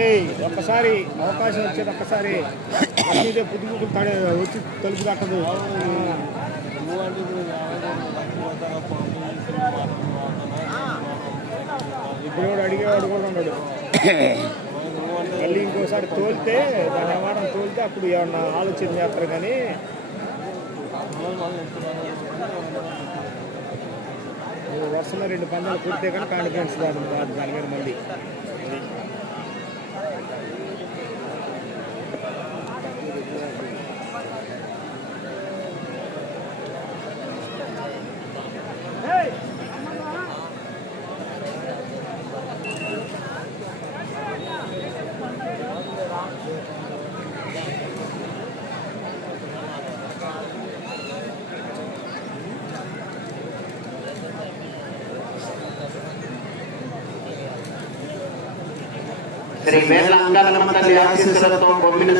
ఏయ్ ఒక్కసారి అవకాశం వచ్చేది ఒక్కసారి. వచ్చేదే పుద్దు పుద్దులు తడే వచ్చి తలుపు కట్టదు ఇప్పుడు కూడా అడిగేవాడు కూడా ఉన్నాడు మళ్ళీ ఇంకోసారి తోలితే దాని వ్యవహారం తోలితే అప్పుడు ఏమన్నా ఆలోచన చేస్తారు కానీ. వరుసలో రెండు పందాలు కుడితే కానీ కాన్ఫిడెన్స్ దాని దాని మీద మళ్ళీ. Thank you. అది. శ్రీ తల్లి ఆశీస్సులతో బొమ్మిన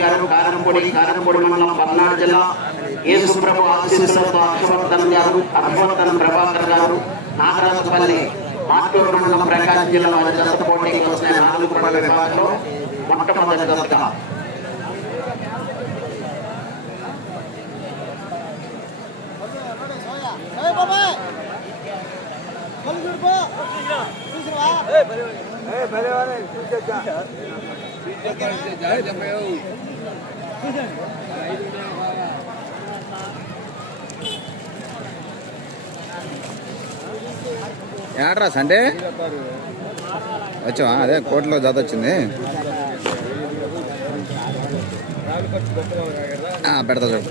గారు కారంపొడి కారంపొడి మండలం పల్నాడు జిల్లా యేసుప్రభు ఆశీస్సులతో హర్షవర్ధన్ గారు హర్షవర్ధన్ ప్రభాకర్ గారు నాగరాజపల్లి మాటూరు మండలం ప్రకాశం జిల్లా వారి పోటీకి వచ్చిన నాలుగు పడవ విభాగంలో మొట్టమొదటి ఏడ్రా సండే? వచ్చావా? అదే కోర్టులో జాత వచ్చింది. పెడతా చూడు.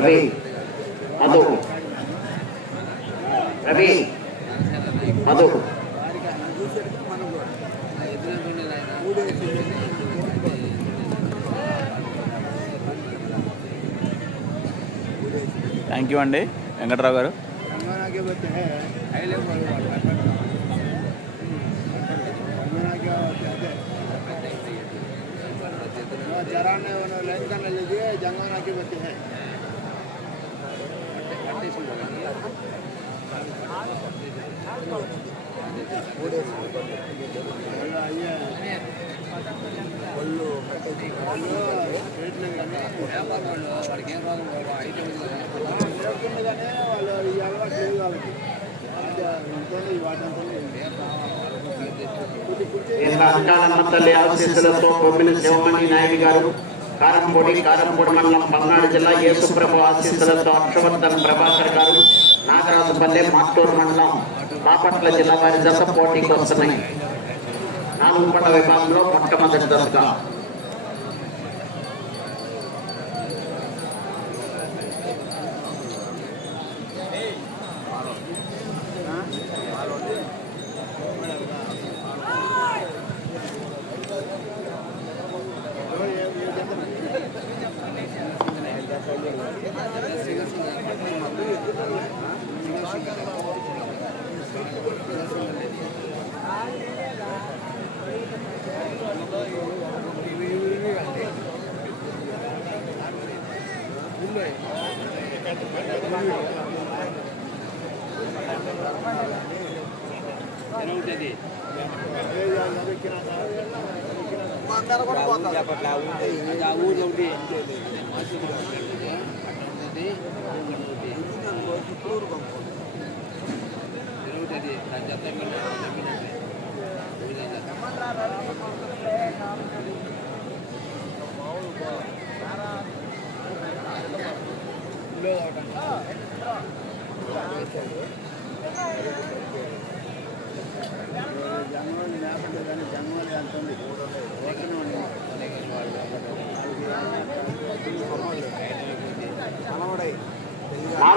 రవి. మధు రవి. మధు థ్యాంక్ యూ అండి వెంకట్రావు గారు. వీళ్ళ తల్లి ఆశీస్సులతో బొమ్మిన శివమణి నాయుడు గారు కారంపొడి కారంపొడి మండలం పల్నాడు జిల్లా యేసుప్రభు ఆశీస్సులతో హర్షవర్ధన్ ప్రభాకర్ గారు నాగరాజుపల్లె మాట్టూరు మండలం బాపట్ల జిల్లా వారి జత పోటీకి వస్తున్నాయి. నాలుగు పట్ల విభాగంలో మొట్టమొదటి దశగా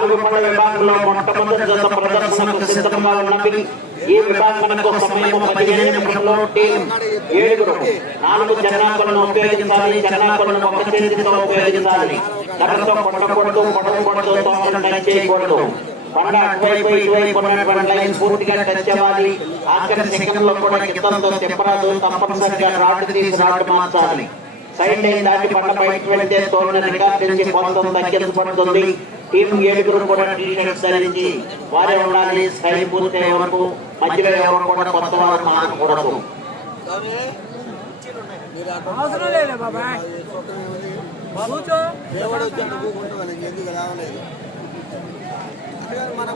నాలుగు పళ్ళ విభాగంలో మొట్టమొదటి జత ప్రదర్శనకు సిద్ధంగా ఉన్నది ఈ విభాగంలో సమయం పదిహేను నిమిషంలో టీం ఏడుగురు నాలుగు జనాకులను ఉపయోగించాలి జనాకులను ఒక చేతితో ఉపయోగించాలి. కర్రతో కొట్టకూడదు కొట్టకూడదు తోటలు టచ్ చేయకూడదు. కొండ అటువైపు ఇటువైపు ఉన్నటువంటి లైన్ పూర్తిగా టచ్ అవ్వాలి. ఆఖరి సెకండ్లో కూడా కిందంతో తిప్పరాదు తప్పనిసరిగా రాడ్ తీసి రాడ్ మార్చాలి. సైడ్ లైన్ దాటి పంట బయటకు వెళ్తే తోలిన రికార్డు నుంచి కొంత తగ్గించబడుతుంది. టీం ఏడుగురు కూడా టీ షర్ట్స్ ధరించి వారే ఉండాలి స్టైల్ పూర్తయ్యే వరకు మధ్యలో ఎవరు కూడా కొత్త వారు మారకూడదు. అవసరం లేదు బాబాయ్. కూర్చో. ఎవడు ఊరుకుంటావు ఎందుకు రావలేదు? మనం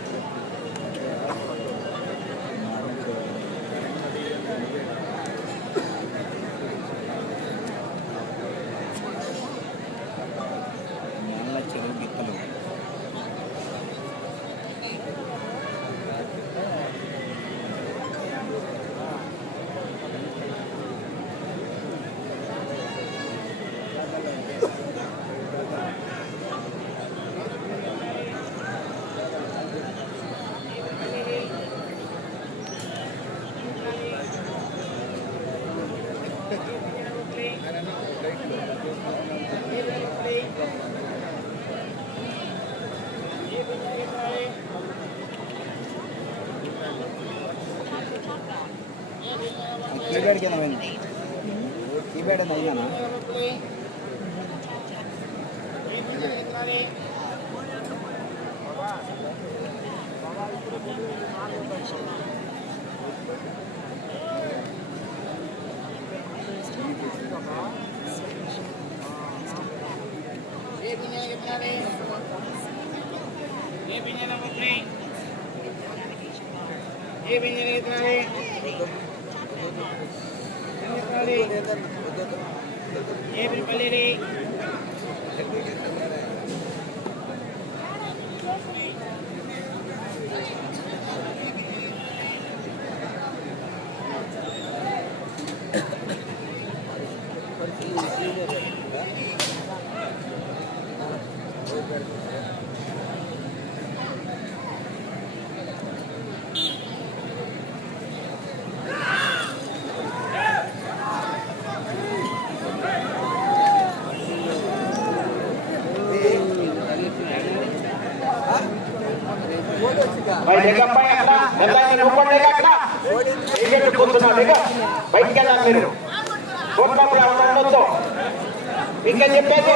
ये भी नहीं कितना है ये भी पल्ले रे బయటికి వెళ్ళాలి మీరు ఇంకా చెప్పేది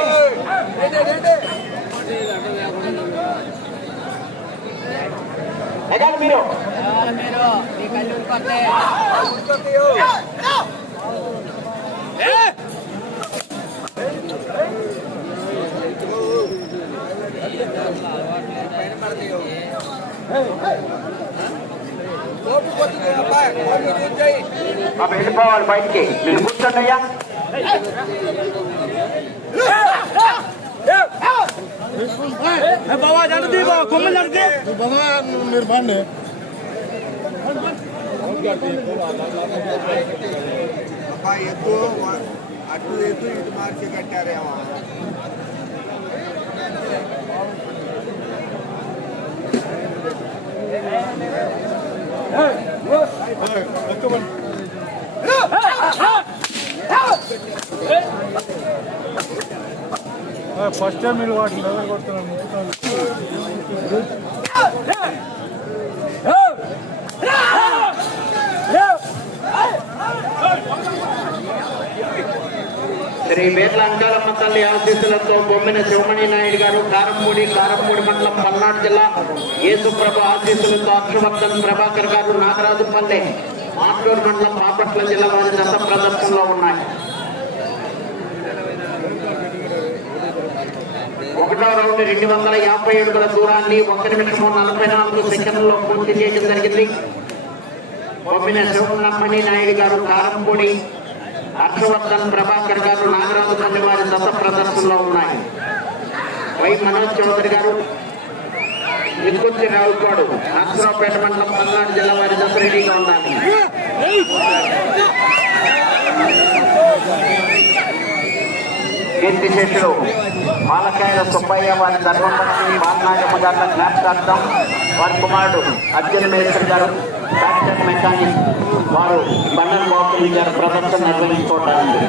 ఎగాలి మీరు మీరు మీ బాబు వెళ్ళిపోవాలి బయటికి? మీరు కూర్చోండి అయ్యా మీరు బాండి అబ్బాయి ఎద్దు అటు ఎద్దు ఇటు మార్చి కట్టారేమో. ఫస్ట్ టైం మీరు వాటిని ఎవరు శ్రీ వేర్ల అంకాలమ్మ తల్లి ఆశీస్సులతో బొమ్మిన శివమణి నాయుడు గారు కారంపూడి కారంపూడి మండలం పల్నాడు జిల్లా యేసుప్రభ ఆశీస్సులతో హర్షవర్ధన్ ప్రభాకర్ గారు నాగరాజుపల్లె మాటూరు మండలం బాపట్ల జిల్లా వారి దశ ప్రదర్శనలో ఉన్నాయి. ఒకటో రౌండ్ రెండు వందల యాభై ఏడుగుల దూరాన్ని ఒక నిమిషము నలభై నాలుగు సెకండ్లలో పూర్తి చేయడం జరిగింది. బొమ్మిన శివమణి నాయుడు గారు కారంపూడి హర్షవర్ధన్ ప్రభాకర్ గారు నాగరాజుపల్లి వారి దత్త ప్రదర్శనలో ఉన్నాయి. వై మనోజ్ చౌదరి గారు ఇత్తుర్తి రావుపాడు నర్సరావుపేట మండలం పల్నాడు జిల్లా వారి దత్త రెడీగా ఉండాలి. కీర్తి శేషులు మాలకాయల సుబ్బయ్య వారి ధర్మపత్ని బాలనాగమ్మ గారి జ్ఞాపకార్థం వారి కుమారుడు అర్జున్ మేస్త్రి గారు ఫ్యాక్టరీ మెకానిక్ వారు బండన్ బాబు గారు ప్రదర్శన నిర్వహించుకోవడానికి.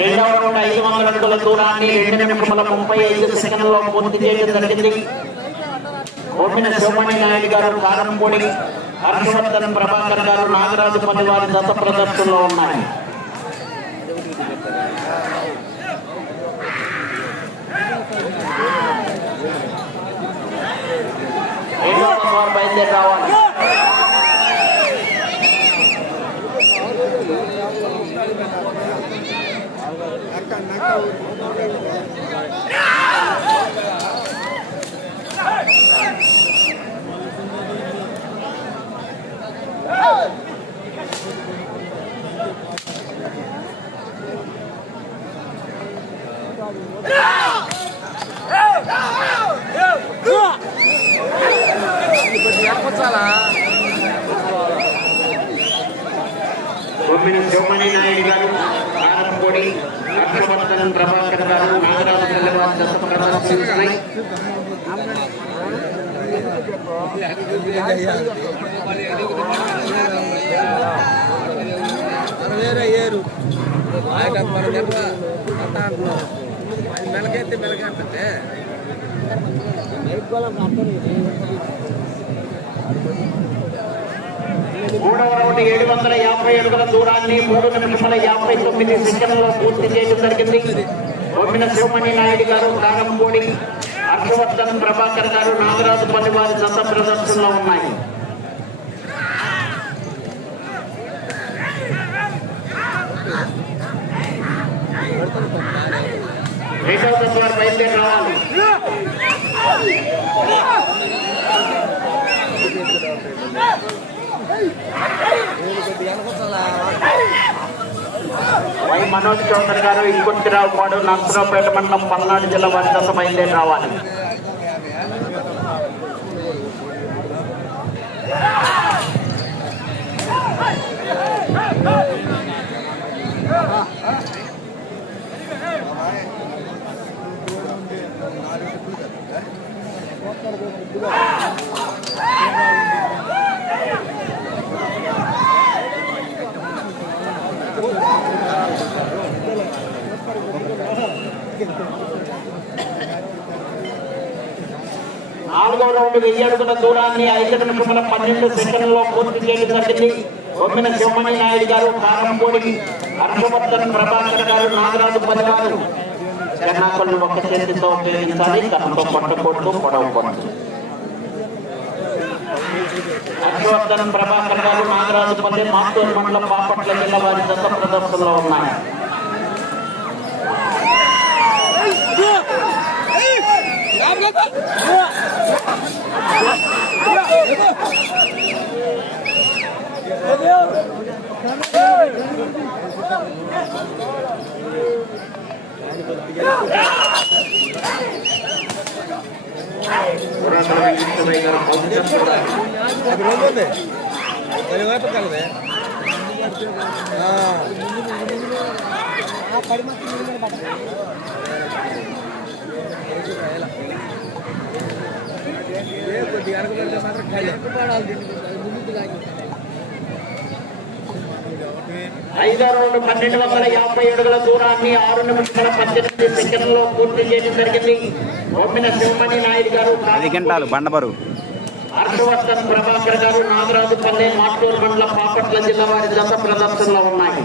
రెండవ రౌండ్ ఐదు వందల అడుగుల దూరాన్ని రెండు నిమిషముల ముప్పై ఐదు సెకండ్లలో పూర్తి చేయడం జరిగింది. ఓపిన శివమణి నాయుడు గారు కారంపూడి హర్షవర్ధన్ ప్రభాకర్ గారు నాగరాజు పల్లి వారి దత్త ప్రదర్శనలో ఉన్నాయి. రెండవ వారు బయలుదేరి రావాలి నక్క నక్క బొమ్మిన శివమణి నాయుడు గారు కారంపొడి హర్షవర్ధన్ ప్రభాకర్ గారు నాగరాజు పల్లి వారి దత్త మెలకెత్తే మూడవ రౌండ్ ఏడు వందల యాభై అడుగుల దూరాన్ని మూడు నిమిషముల యాభై తొమ్మిది సెకండ్లలో పూర్తి చేయడం జరిగింది. బొమ్మిన శివమణి నాయుడు గారు కారంపూడి హర్షవర్ధన్ ప్రభాకర్ గారు నాగరాజు పల్లి వారి దత్త ప్రదర్శనలో ఉన్నాయి. రెండవ దశ వారు బయలుదేరి రావాలి. వై మనోజ్ చౌదరి గారు ఇంకొంటిరావు పాడు నర్సరావుపేట మండలం పల్నాడు జిల్లా వారి దశ బయలుదేరి రావాలి. రౌండ్ వెయ్యి అడుగుల దూరాన్ని ఐదు నిమిషముల పన్నెండు సెకండ్లలో పూర్తి చేయడం జరిగింది. బొమ్మిన శివమణి నాయుడు గారు కారంపూడి హర్షవర్ధన్ ప్రభాకర్ గారు నాగరాజు పరివారు చెన్నాకులను ఒక్క చేతితో ఉపయోగించాలి. కథతో పట్టుకోట్లు పొడవు కొట్టు హర్షవర్ధన్ ప్రభాకర్ గారు నాగరాజు పల్లె మాతూరు మండలం బాపట్ల జిల్లా వారి దత్త ప్రదర్శనలో ఉన్నాయి. పురాతన వెంకటేశ్వరయ్య ఐదో రౌండ్ పన్నెండు వందల యాభై అడుగుల దూరాన్ని ఆరు నిమిషాల పద్దెనిమిది సెకండ్లలో పూర్తి చేయడం జరిగింది. బొమ్మిన శివమణి నాయుడు గారు గంటలు బండబరు. హర్షవర్ధన్ ప్రభాకర్ గారు నాగరాజుపల్లె మాటూరు మండలం బాపట్ల జిల్లా వారి దశ ప్రదర్శనలో ఉన్నాయి.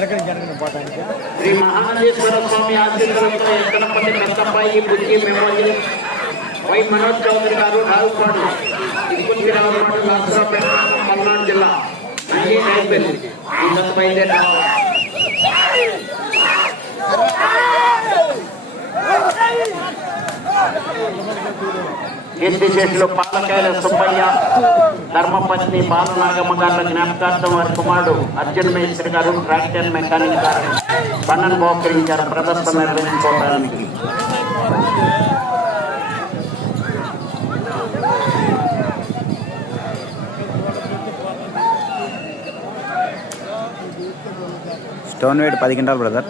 శ్రీ మహానందేశ్వర స్వామి ఆశీర్వాదంతో ఎక్కడపల్లి పెద్దప్పాయి బుద్ధి మెమోరియల్ వై మనోజ్ చౌదరి గారు రావుపాడు ఇంకొంచి రావుపాడు నర్సరావుపేట పల్నాడు జిల్లా అన్నీ అయిపోయింది కీర్తిశేషులు పాలకాయల సుబ్బయ్య ధర్మపత్ని బాలనాగమ్మ గారి జ్ఞాపకార్థం వారి కుమారుడు అర్జున్ మేస్త్రి గారు ట్రాక్టర్ మెకానిక్ గారు పన్నను బహుకరించారు ప్రదర్శన నిర్వహించుకోవడానికి. స్టోన్ వెయిట్ పది గంటలు బ్రదర్.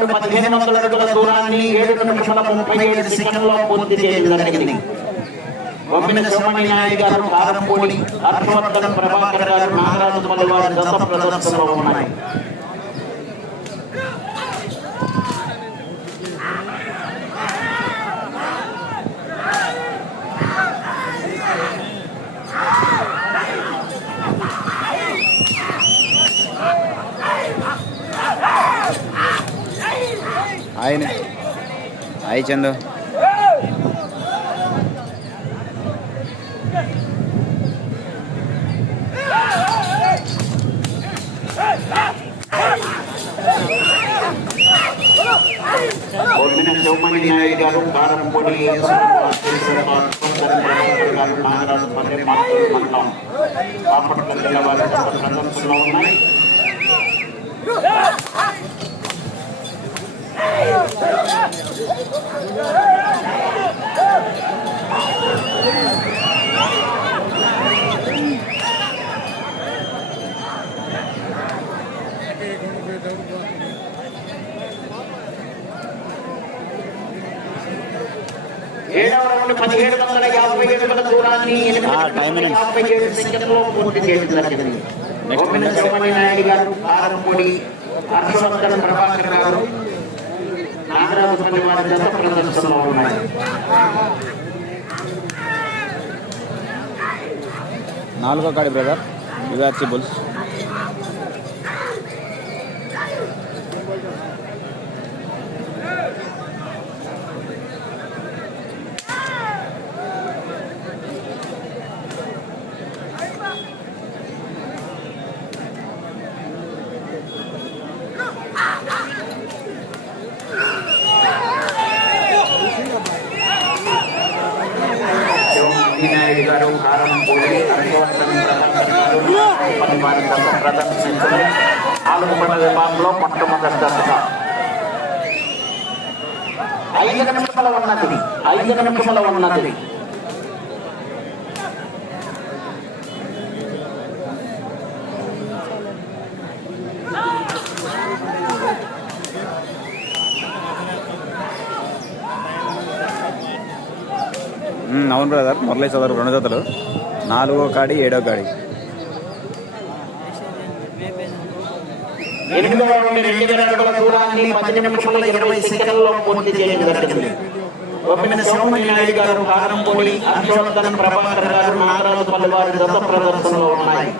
నుండి పదిహేను వందల అడుగుల దూరాన్ని ఏడు నిమిషాల ముప్పై ఏడు సెకండ్లో పూర్తి చేయడం జరిగింది. బొమ్మిన శివమణి నాయుడు గారు కారంపూడి హర్షవర్ధన్ ప్రభాకర్ గారు నాగరాజు దశ ప్రదర్శనలో ఉన్నాయి ఆయన హాయ్ చందు బొమ్మిన శివమణి నాయుడు గారు కారంపూడి హర్షవర్ధన్ ప్రభాకర్ గారు నాగరాజు పల్లి మాటూరు మండలం బాపట్ల జిల్లా వారి దశ ప్రదర్శనలో ఉన్నాయి. జరిగింది బొమ్మిన శివమణి నాయుడు గారు కారంపూడి హర్షవర్ధన్ ప్రభాకర్ గారు నాగరాజుపల్లి వారి జత ప్రదర్శనలో ఉన్నాయి నాలుగో కాడి బ్రదర్ యువర్సి బుల్స్ ప్రదర్శించింది ఆలుగుపడ విభాగంలో మొట్టమొదటి దశగా ఐదు నిమిషముల ఉన్నది ఐదు నిమిషముల ఉన్నది అవును బ్రదర్ మురళీ సోదరు రెండు జతలు. నాలుగో కాడి ఏడో కాడి. ఎనిమిదవ నుండి రెండు వేల అడుగుల దూరాన్ని పది నిమిషముల ఇరవై సెకండ్లలో పూర్తి చేయడం జరిగింది ఒప్పిన శివమణి నాయుడు గారు కారంపూడి హర్షవర్ధన్ ప్రభాకర్ గారు నాగరాజుపల్లి వారి దత్త ప్రదర్శనలో ఉన్నాయి.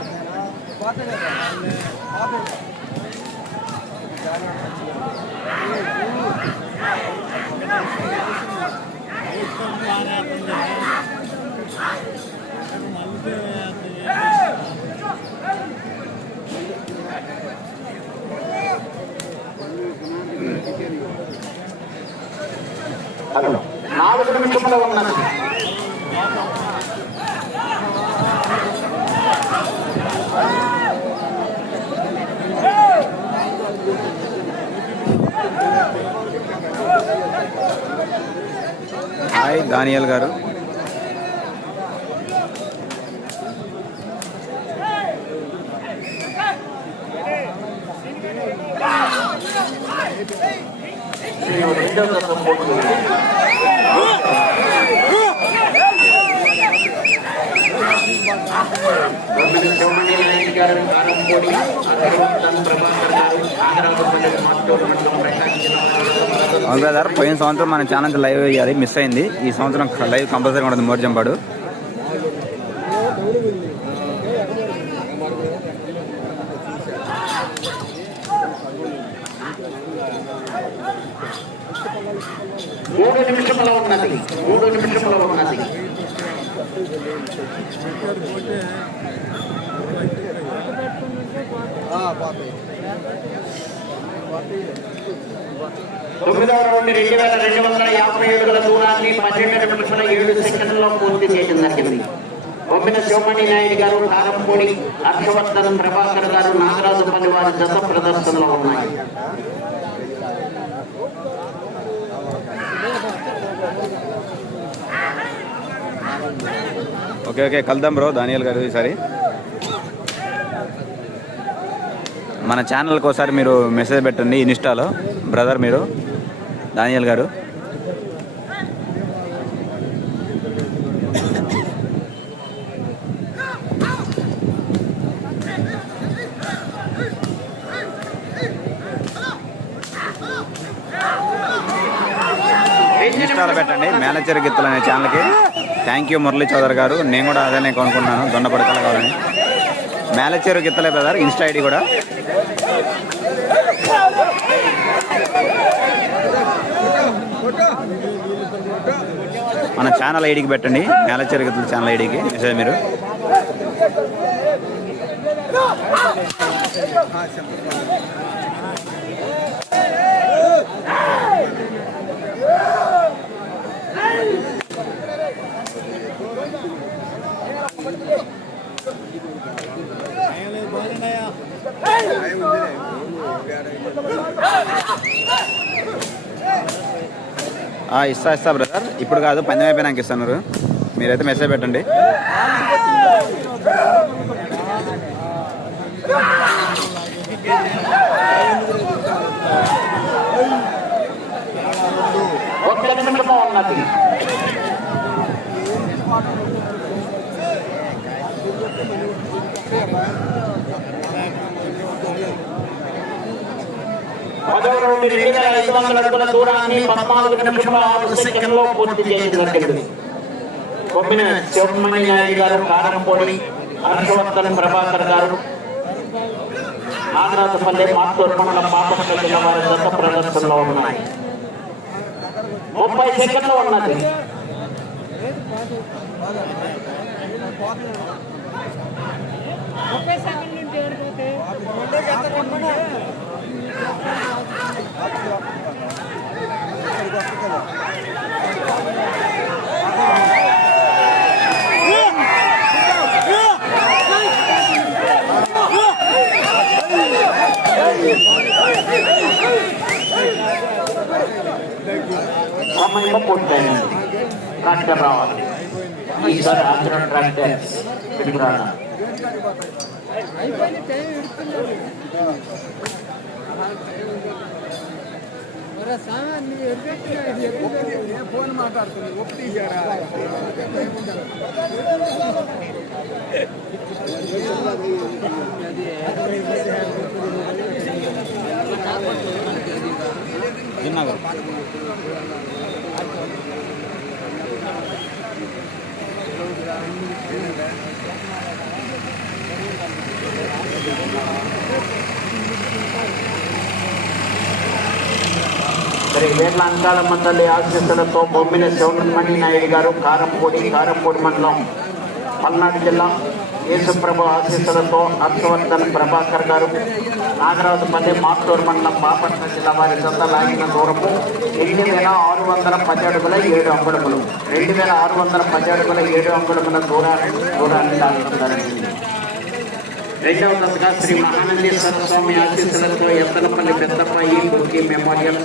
హలో నాలుగు నిమిషంలో ఉన్నది హాయ్ దానియల్ గారు. రెండవ దశ గారు ప్రకాశం అవును పోయిన సంవత్సరం మన ఛానల్ లైవ్ అయ్యాలి మిస్ అయింది ఈ సంవత్సరం లైవ్ కంపల్సరీ ఉంటుంది మోర్జంపాడు తొమ్మిదవ నుండి రెండు వేల రెండు వందల యాభై ఏడుగుల దూరాన్ని పన్నెండు నిమిషాల ఏడు సెకండ్లో పూర్తి చేయడం జరిగింది. బొమ్మిన శివమణి నాయుడు గారు కారంపూడి హర్షవర్ధన్ ప్రభాకర్ గారు నాగరాజుపల్లి వారి జత ప్రదర్శనలో ఉన్నాయి. Okay okay. కలుద్దాం బ్రో దానియల్ గారు ఈసారి. మన ఛానల్కి ఒకసారి మీరు మెసేజ్ పెట్టండి ఇన్స్టాలో బ్రదర్ మీరు దానియల్ గారు. ఇన్స్టాలో పెట్టండి మేనేజర్ గిత్తలు అనే ఛానల్కి థ్యాంక్ యూ మురళీ చౌదరి గారు. నేను కూడా అదేనే కొనుక్కున్నాను దొండపడకల కావాలని మేనేజర్ గిత్తలే బ్రదర్ ఇన్స్టా ఐడి కూడా. మన ఛానల్ ఐడికి పెట్టండి మేనేజర్ గిత్తల ఛానల్ ఐడికి. మెసేజ్ మీరు? ఆ, ఇస్తా ఇస్తా బ్రదర్ ఇప్పుడు కాదు పందెం అయిపోయినాక ఇస్తాను మీరైతే మెసేజ్ పెట్టండి. ఉన్నది పదవ నుండి రెండు వేల ఐదు వందల అడుగుల దూరాన్ని పద్నాలుగు ఆరు సెకండ్లో పూర్తి చేయడం జరిగింది కొమ్మిన శివమణి నాయుడు గారు కారంపొడి హర్షవర్ధన్ ప్రభాకర్ గారు నాగరాజపల్లి మాత్తూరు మండలం పాపపల్లి వారి దత్త ప్రదర్శనలో ఉన్నాయి ముప్పై సెకండ్లు ఉన్నది ముప్పై సెకండ్లు ఉంటే ఏడిపోతే ట్రాక్టర్ రావాలి ఈసారి ఆంధ్ర ట్రాక్టర్ తిరిగి ఫోన్ మాట్లాడుతుంది ఒకటి విన్నాగా మరి వేర్ల అంకాలమ్మ తల్లి ఆశీస్సులతో బొమ్మిన శివమణి నాయుడు గారు కారంపూడి కారంపూడి మండలం పల్నాడు జిల్లా యేసుప్రభు ఆశీస్సులతో హర్షవర్ధన్ ప్రభాకర్ గారు నాగరాజుపల్లి మాత్తూరు మండలం బాపట్ల జిల్లా వారి జత లాగిన దూరము ఎనిమిది వేల ఆరు వందల పది అడుగుల ఏడు అంగుళములు. రెండు వేల ఆరు వందల పది అడుగుల ఏడు అంగుళముల దూరాన్ని దూరాన్ని లాగుతున్నారండి రెండవ దశగా శ్రీ మహానందేశ్వర స్వామి ఆశీస్సులతో ఎత్తలపల్లి పెద్దప్ప ఈ మెమోరియల్